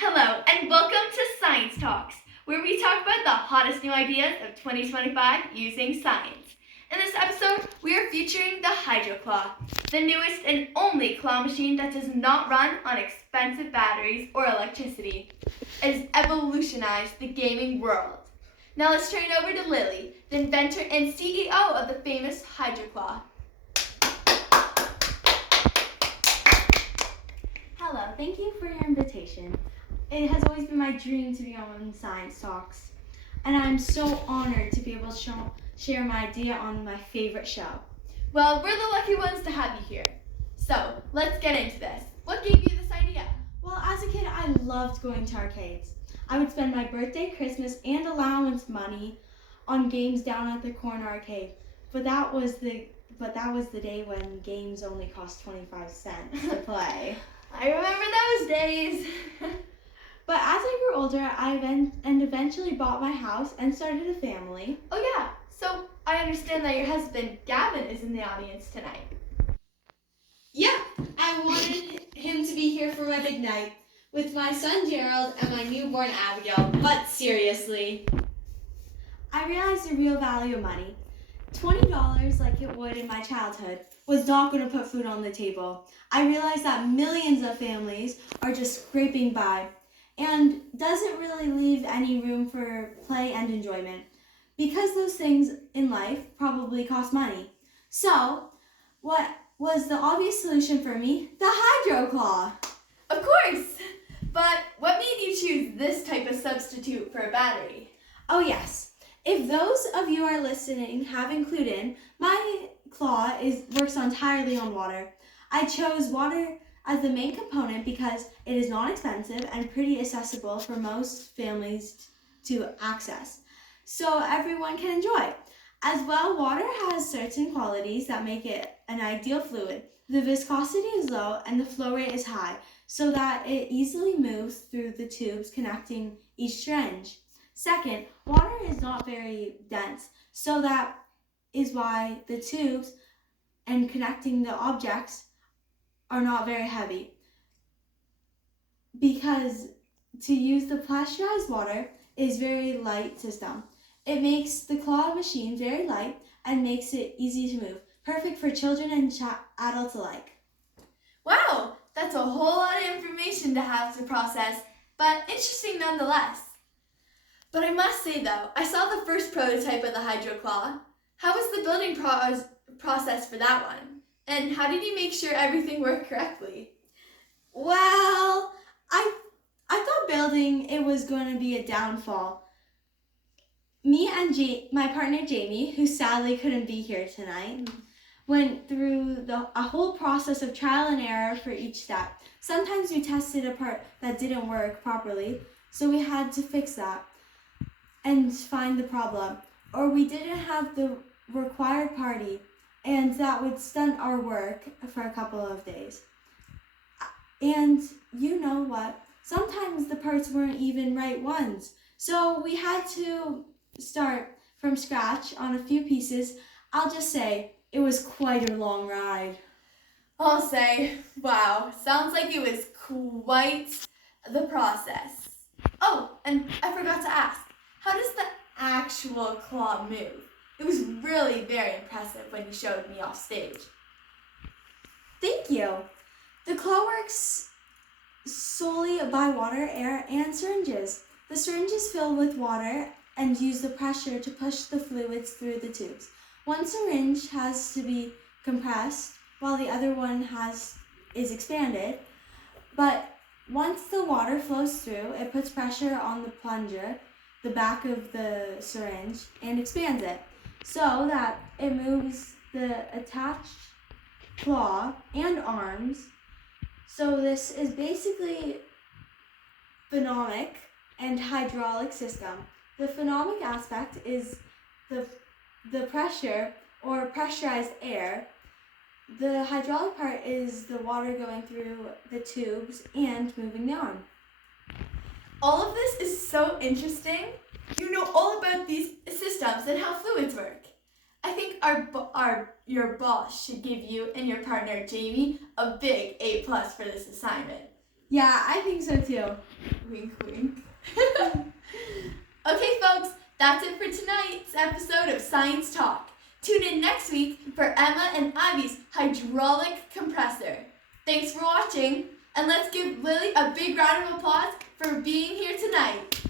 Hello, and welcome to Science Talks, where we talk about the hottest new ideas of 2025 using science. In this episode, we are featuring the Hydroclaw, the newest and only claw machine that does not run on expensive batteries or electricity. It has evolutionized the gaming world. Now let's turn it over to Lily, the inventor and CEO of the famous Hydroclaw. Hello, thank you for your invitation. It has always been my dream to be on Science Talks, and I'm so honored to be able to share my idea on my favorite show. Well, we're the lucky ones to have you here. So, let's get into this. What gave you this idea? Well, as a kid, I loved going to arcades. I would spend my birthday, Christmas, and allowance money on games down at the corner arcade. But that was the day when games only cost 25 cents to play. I remember those days. But as I grew older, I eventually bought my house and started a family. Oh yeah, so I understand that your husband, Gavin, is in the audience tonight. Yeah, I wanted him to be here for my big night with my son Gerald and my newborn Abigail, but seriously. I realized the real value of money. $20, like it would in my childhood, was not going to put food on the table. I realized that millions of families are just scraping by and doesn't really leave any room for play and enjoyment because those things in life probably cost money. So, what was the obvious solution for me? The Hydroclaw. Of course! But what made you choose this type of substitute for a battery? Oh yes, if those of you are listening haven't clued in, my claw works entirely on water. I chose water as the main component because it is not expensive and pretty accessible for most families to access, so everyone can enjoy. As well, water has certain qualities that make it an ideal fluid. The viscosity is low and the flow rate is high, so that it easily moves through the tubes connecting each syringe. Second, water is not very dense, so that is why the tubes and connecting the objects are not very heavy. Because to use the pasteurized water is very light system. It makes the claw machine very light and makes it easy to move, perfect for children and adults alike. Wow, that's a whole lot of information to have to process, but interesting nonetheless. But I must say though, I saw the first prototype of the Hydroclaw. How was the building process for that one? And how did you make sure everything worked correctly? Well, I thought building it was going to be a downfall. Me and my partner Jamie, who sadly couldn't be here tonight, went through a whole process of trial and error for each step. Sometimes we tested a part that didn't work properly, so we had to fix that and find the problem. Or we didn't have the required party, and that would stunt our work for a couple of days. And you know what? Sometimes the parts weren't even right ones. So we had to start from scratch on a few pieces. I'll just say, it was quite a long ride. I'll say, wow, sounds like it was quite the process. Oh, and I forgot to ask, how does the actual claw move? It was really very impressive when you showed me off stage. Thank you. The claw works solely by water, air, and syringes. The syringes fill with water and use the pressure to push the fluids through the tubes. One syringe has to be compressed while the other one is expanded. But once the water flows through, it puts pressure on the plunger, the back of the syringe, and expands it so that it moves the attached claw and arms. So this is basically pneumatic and hydraulic system. The pneumatic aspect is the pressure or pressurized air. The hydraulic part is the water going through the tubes and moving the arm. All of this is so interesting. You know all about these systems and how fluids work. I think your boss should give you and your partner Jamie a big A+ for this assignment. Yeah, I think so too. that's it for tonight's episode of Science Talk. Tune in next week for Emma and Ivy's hydraulic compressor. Thanks for watching, and let's give Lily a big round of applause for being here tonight.